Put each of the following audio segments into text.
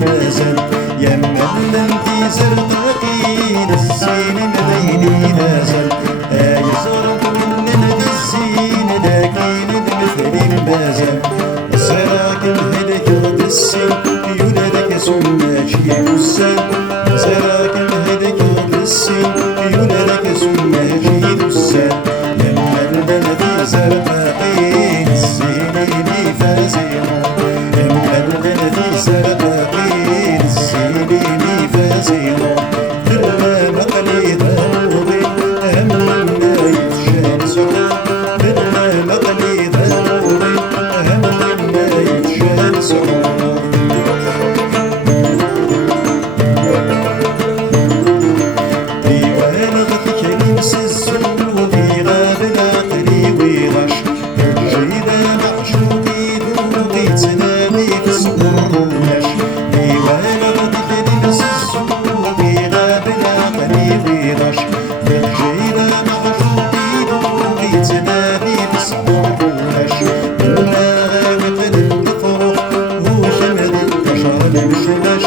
مازال يمن في زرقاقين الزين مذيني نازل يزرق من الزين لكن مثل مازال زراك الهدك السن يولدك سماشي بسان زراك الهدك السن يولدك سماشي بسان يمن في زرقاقين الزين فازين يمن في زرقاقين الزين فازين درنا مقليد موضي همنا يتشان سعود درنا مقليد موضي همنا يتشان سعود ديوان غثك يمسس وفي غاب العقلي ويغش الجيدة معشوقي ذوقي تنامي في صدورناش ديوان غثك يمسس وفي غاب العقلي ويغش الجيدة معشوقي ذوقي تنامي في صدورناش منا غاوي الفروح هو شمد البشر المشمش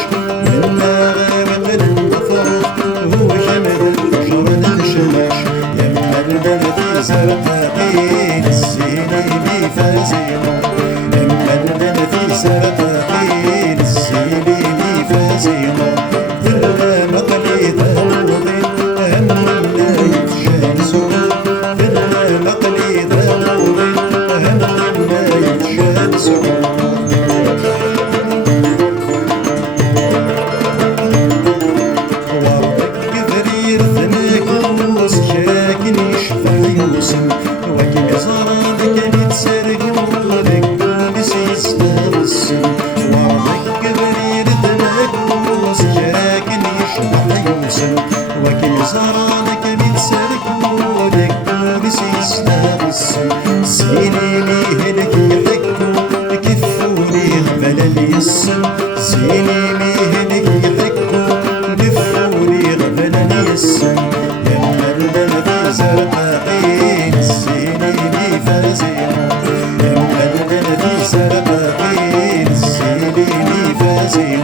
منا غاوي الفروح هو شمد البشر المشمش يمن في زرقاقين الزين فازين يمن في زرقاقين الزين فازين ذرنا مقليد موضي همنا يتشان سعود ذرنا مقليد موضي همنا يتشان سعود شاكن يشفع يوسم وكي زرادك يتسرق ولك بسيس السم وعضك بريد دماغوس شاكن يشفع يوسم وكي زرادك يتسرق ولك بسيس السم سيني ميهلك يحكو كفوني غفل اليسم سيني ميهلك يحكو كفوني غفل اليسم في زرقاقين الزين فازين يمن في زرقاقين الزين فازين